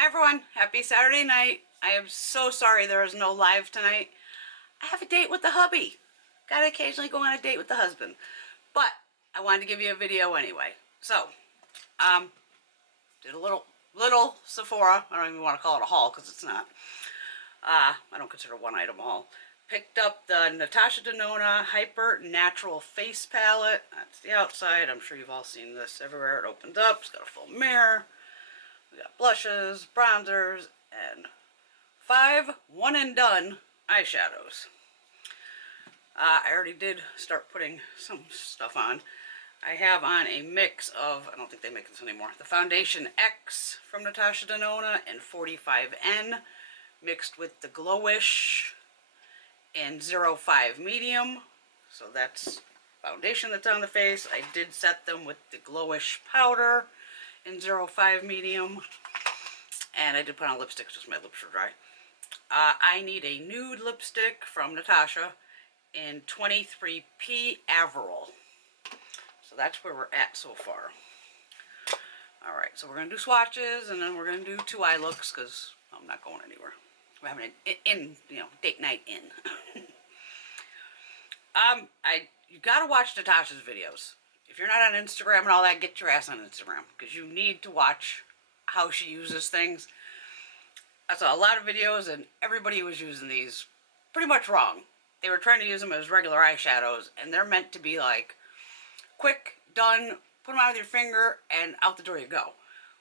Hi everyone, happy Saturday night. I am so sorry there is no live tonight. I have a date with the hubby. Gotta occasionally go on a date with the husband. But I wanted to give you a video anyway. So, did a little Sephora. I don't even want to call it a haul because it's not. I don't consider one item a haul. Picked up the Natasha Denona Hyper Natural Face Palette. That's the outside. I'm sure you've all seen this everywhere. It opens up. It's got a full mirror. We got blushes, bronzers, and 5 one and done eyeshadows. I already did start putting some stuff on. I have on a mix of, I don't think they make this anymore, the Foundation X from Natasha Denona and 45N mixed with the Glowish and 05 Medium. So that's foundation that's on the face. I did set them with the Glowish powder in 05 Medium. And I did put on lipstick just my lips were dry. I need a nude lipstick from Natasha in 23P Averil. So that's where we're at so far. Alright, so we're going to do swatches and then we're going to do 2 eye looks because I'm not going anywhere. We're having an date night in. You gotta watch Natasha's videos. If you're not on Instagram and all that, get your ass on Instagram because you need to watch how she uses things. I saw a lot of videos and everybody was using these pretty much wrong. They were trying to use them as regular eyeshadows and they're meant to be like quick, done, put them out with your finger and out the door you go.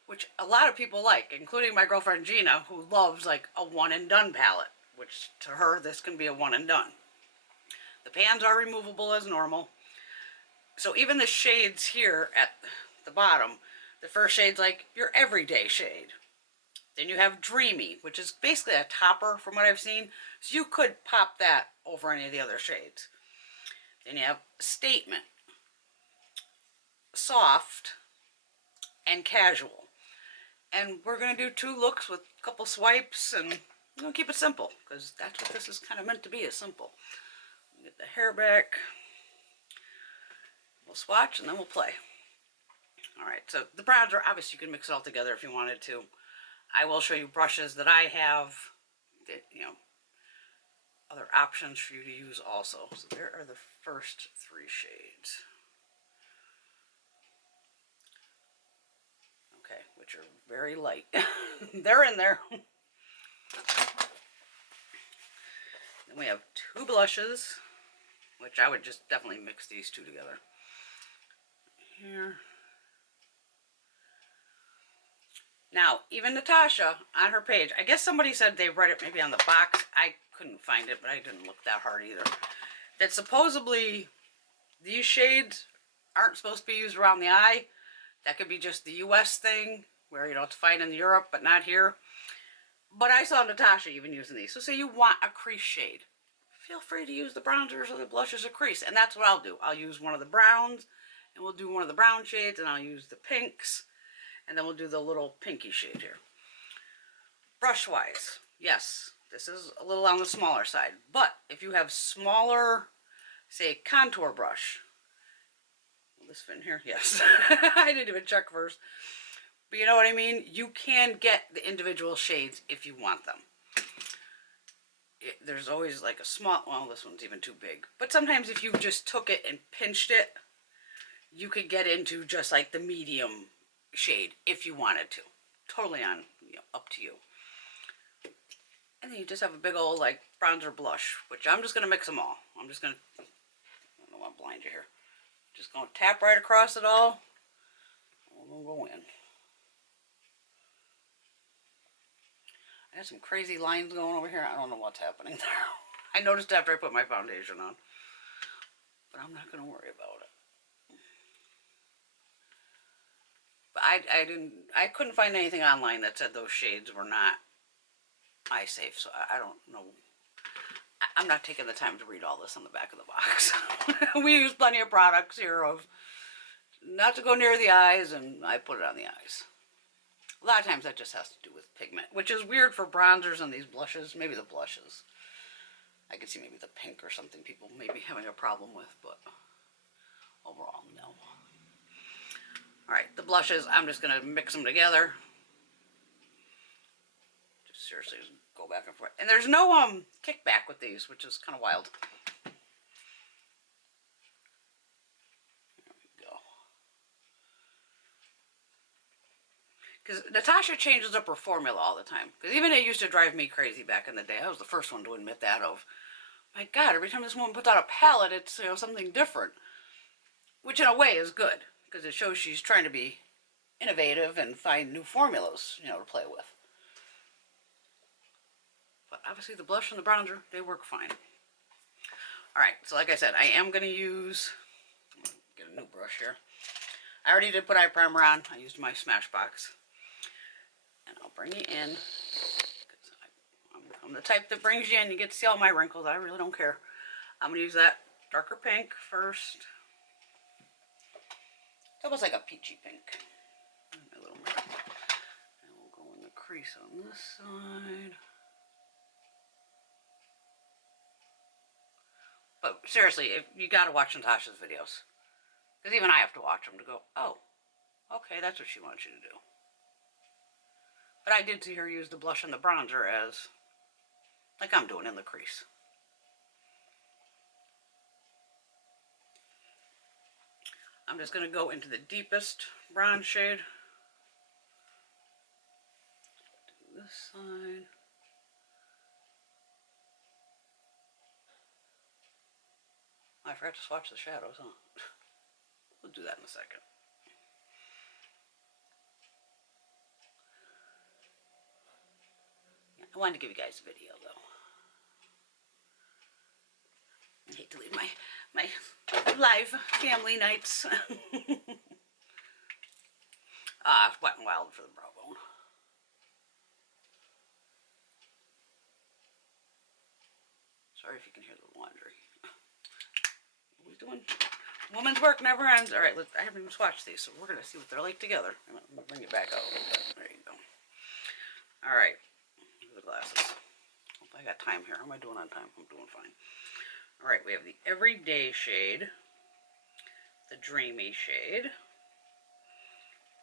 Which a lot of people like, including my girlfriend Gina, who loves like a one and done palette, which to her this can be a one and done. The pans are removable as normal. So even the shades here at the bottom, the first shade's like your everyday shade. Then you have Dreamy, which is basically a topper from what I've seen. So you could pop that over any of the other shades. Then you have Statement, Soft, and Casual. And we're going to do 2 looks with a couple swipes and we're going to keep it simple because that's what this is kind of meant to be, is simple. Get the hair back. We'll swatch and then we'll play. Alright, so the bronzer, obviously you can mix it all together if you wanted to. I will show you brushes that I have that, other options for you to use also. So there are the first 3 shades. Okay, which are very light. They're in there. Then we have 2 blushes, which I would just definitely mix these 2 together. Here. Now, even Natasha, on her page, I guess somebody said they read it maybe on the box. I couldn't find it, but I didn't look that hard either. That supposedly these shades aren't supposed to be used around the eye. That could be just the US thing, where, it's fine in Europe, but not here. But I saw Natasha even using these. So say you want a crease shade, feel free to use the bronzers or the blushes or crease. And that's what I'll do. I'll use one of the browns, and we'll do one of the brown shades, and I'll use the pinks. And then we'll do the little pinky shade here. Brush-wise, yes, this is a little on the smaller side. But if you have smaller, say, contour brush. Will this fit in here? Yes. I didn't even check first. But you know what I mean? You can get the individual shades if you want them. There's always like a small, well, this one's even too big. But sometimes if you just took it and pinched it, you could get into just like the medium shade if you wanted to. Totally on, up to you. And then you just have a big old like bronzer blush, which I'm just going to mix them all. I'm just going to, I don't want to blind you here. Just going to tap right across it all. And we'll go in. I got some crazy lines going over here. I don't know what's happening there. I noticed after I put my foundation on. But I'm not going to worry about it. But I couldn't find anything online that said those shades were not eye safe, so I don't know. I'm not taking the time to read all this on the back of the box. We use plenty of products here of not to go near the eyes, and I put it on the eyes. A lot of times that just has to do with pigment, which is weird for bronzers and these blushes. Maybe the blushes. I could see maybe the pink or something people may be having a problem with, but overall, no. Alright, the blushes, I'm just going to mix them together. seriously just go back and forth. And there's no kickback with these, which is kind of wild. There we go. Because Natasha changes up her formula all the time. Because even it used to drive me crazy back in the day. I was the first one to admit that of, my God, every time this woman puts out a palette, it's, you know, something different. Which in a way is good, because it shows she's trying to be innovative and find new formulas, you know, to play with. But obviously the blush and the bronzer, they work fine. Alright, so like I said, I am going to use, get a new brush here. I already did put eye primer on. I used my Smashbox. And I'll bring it in. I'm the type that brings you in. You get to see all my wrinkles. I really don't care. I'm going to use that darker pink first. It's almost like a peachy pink. A little more. And we'll go in the crease on this side. But seriously, you got to watch Natasha's videos. Because even I have to watch them to go, oh, okay, that's what she wants you to do. But I did see her use the blush and the bronzer as, like I'm doing in the crease. I'm just going to go into the deepest bronze shade. Do this side. I forgot to swatch the shadows, huh? We'll do that in a second. Yeah, I wanted to give you guys a video, though. I hate to leave my live family nights. Wet and Wild for the brow bone. Sorry if you can hear the laundry. Always doing. Woman's work never ends. All right, I haven't even swatched these, so we're gonna see what they're like together. I'm gonna bring it back out a little bit. There you go. All right, the glasses. Hope I got time here. How am I doing on time? I'm doing fine. All right, we have the Everyday shade, the Dreamy shade,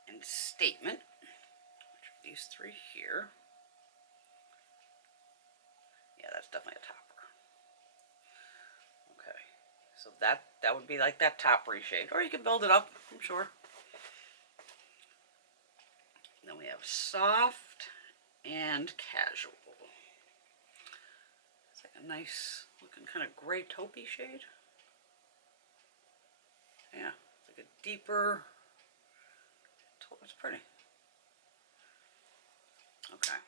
and Statement, which are these three here. Yeah, that's definitely a topper. Okay, so that would be like that toppery shade, or you can build it up, I'm sure. Then we have Soft and Casual. It's like a nice looking kind of gray taupey shade. Yeah, it's like a deeper, it's pretty. Okay.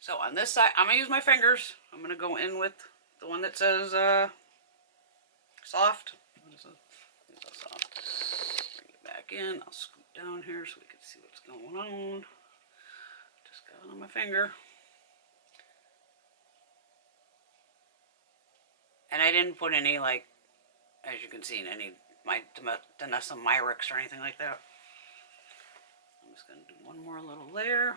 So on this side, I'm going to use my fingers. I'm going to go in with the one that says Soft. What is it? Soft. Bring it back in. I'll scoot down here so we can see what's going on. Just got it on my finger. And I didn't put any, like, as you can see, any my Danessa Myricks or anything like that. I'm just going to do one more little layer.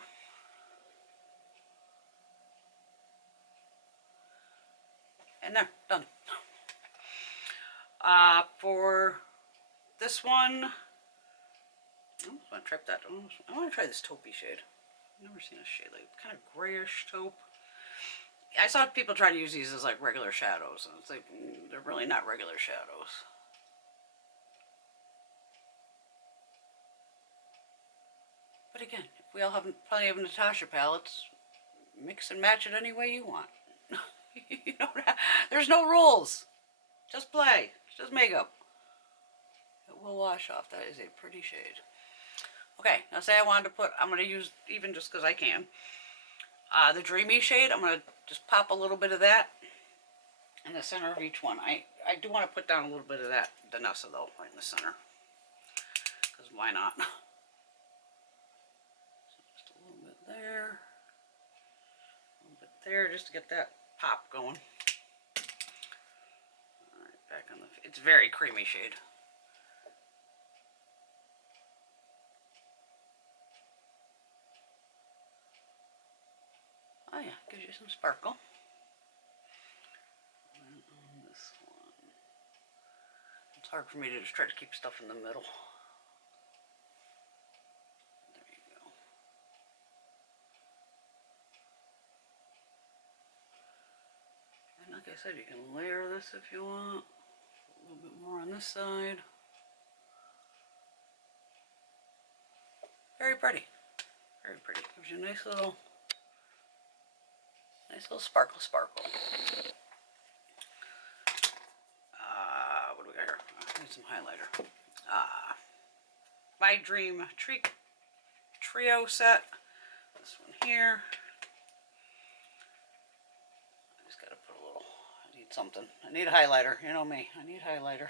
And there, done. For this one, I almost want to try that. I want to try this taupey shade. I've never seen a shade like kind of grayish taupe. I saw people try to use these as like regular shadows, and it's like they're really not regular shadows. But again, if we all have plenty of Natasha palettes, mix and match it any way you want. You know, there's no rules. Just play. It's just makeup. It will wash off. That is a pretty shade. Okay, now say I wanted to put, I'm going to use, even just because I can, the Dreamy shade. I'm going to just pop a little bit of that in the center of each one. I do want to put down a little bit of that Danessa though, right in the center. Because why not? So just a little bit there. A little bit there, just to get that pop going. Alright, back on the, it's very creamy shade. Oh yeah, gives you some sparkle. And on this one, it's hard for me to just try to keep stuff in the middle. There you go. I said, you can layer this if you want. A little bit more on this side. Very pretty. Very pretty. Gives you a nice little sparkle. What do we got here? I need some highlighter. My Dream Trio set. This one here. I just gotta put a little, I need something. I need a highlighter. You know me. I need highlighter.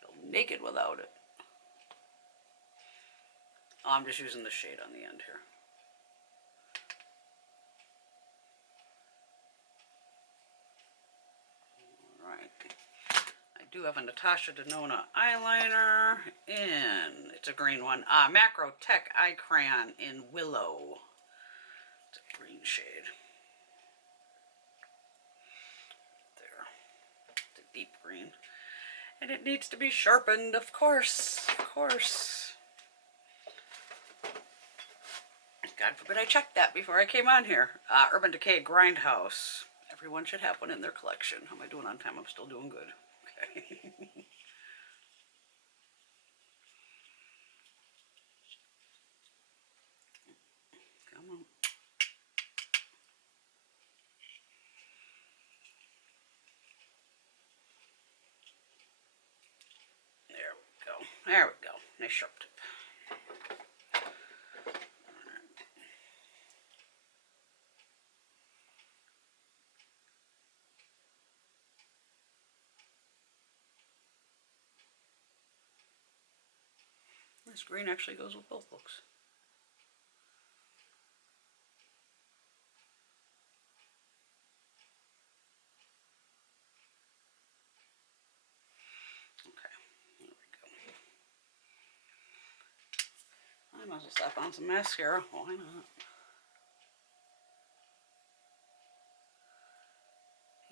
Feel naked without it. Oh, I'm just using the shade on the end here. Alright. I do have a Natasha Denona eyeliner in, it's a green one, Macro Tech Eye Crayon in Willow. It's a green shade. There. It's a deep green. And it needs to be sharpened, of course. Of course. God forbid I checked that before I came on here. Urban Decay Grindhouse. Everyone should have one in their collection. How am I doing on time? I'm still doing good. Okay. Come on. There we go. There we go. Nice sharp tip. This green actually goes with both looks. Okay, there we go. I might as well slap on some mascara. Why not?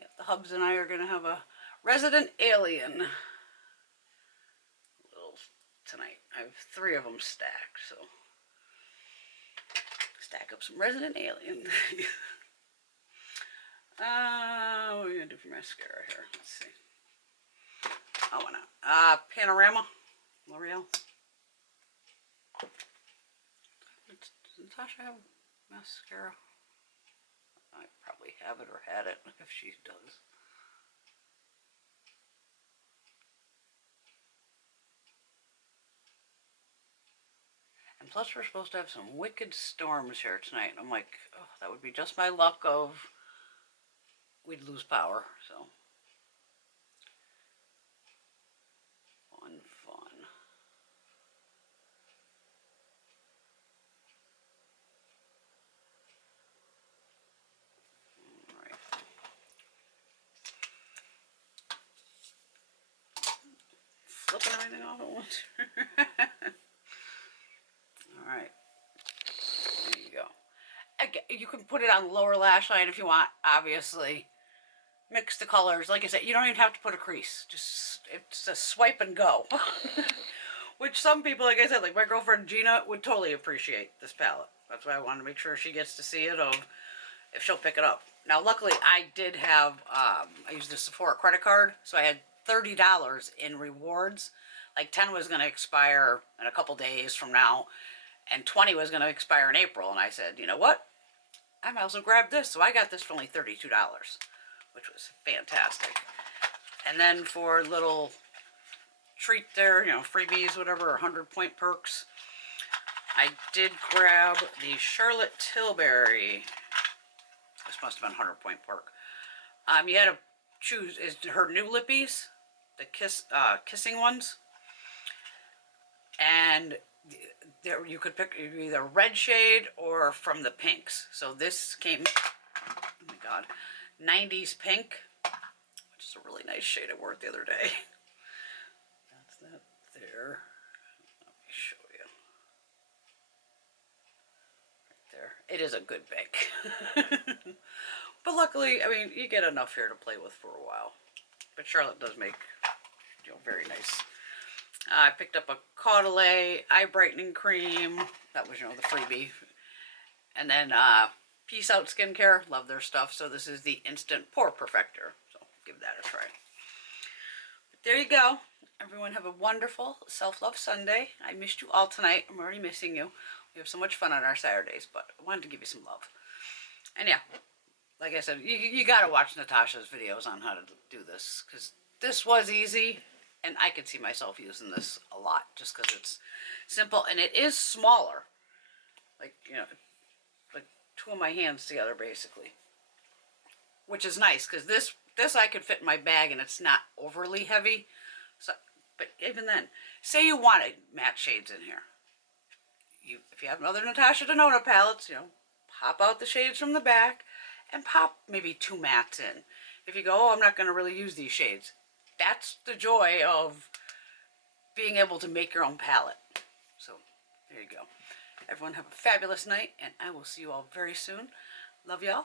Yep, the hubs and I are going to have a Resident Alien little tonight. I have 3 of them stacked, so stack up some Resident Alien. What are we going to do for mascara here? Let's see. Oh, why not? Panorama, L'Oreal. Does Natasha have mascara? I probably have it or had it if she does. And plus we're supposed to have some wicked storms here tonight. And I'm like, oh, that would be just my luck of we'd lose power, so. Fun. Alright. Flipping everything off at once. Alright. There you go. Again, you can put it on the lower lash line if you want, obviously. Mix the colors. Like I said, you don't even have to put a crease. Just, it's a swipe and go. Which some people, like I said, like my girlfriend Gina would totally appreciate this palette. That's why I wanted to make sure she gets to see it of if she'll pick it up. Now, luckily, I did have, I used the Sephora credit card, so I had $30 in rewards. Like 10 was going to expire in a couple days from now, and 20 was going to expire in April. And I said, you know what? I might also grab this. So I got this for only $32, which was fantastic. And then for a little treat there, you know, freebies, whatever, 100-point perks, I did grab the Charlotte Tilbury. This must have been 100-point perk. You had to choose her new lippies, the kissing ones, and there you could pick either red shade or from the pinks. So this came, oh my god, 90s pink, which is a really nice shade. I wore it the other day. That's that there. Let me show you. Right there. It is a good pink. But luckily, I mean, you get enough here to play with for a while. But Charlotte does make, you know, very nice. I picked up a Caudalie eye brightening cream. That was, you know, the freebie. And then Peace Out Skincare, love their stuff. So this is the Instant Pore Perfector. So give that a try. But there you go. Everyone have a wonderful Self-Love Sunday. I missed you all tonight. I'm already missing you. We have so much fun on our Saturdays, but I wanted to give you some love. And yeah, like I said, you got to watch Natasha's videos on how to do this, because this was easy, and I could see myself using this a lot just because it's simple, and it is smaller. Like, you know, like two of my hands together, basically. Which is nice, because this I could fit in my bag, and it's not overly heavy. So, but even then, say you wanted matte shades in here. If you have other Natasha Denona palettes, you know, pop out the shades from the back and pop maybe 2 mattes in. If you go, oh, I'm not going to really use these shades. That's the joy of being able to make your own palette. So, there you go. Everyone have a fabulous night, and I will see you all very soon. Love y'all.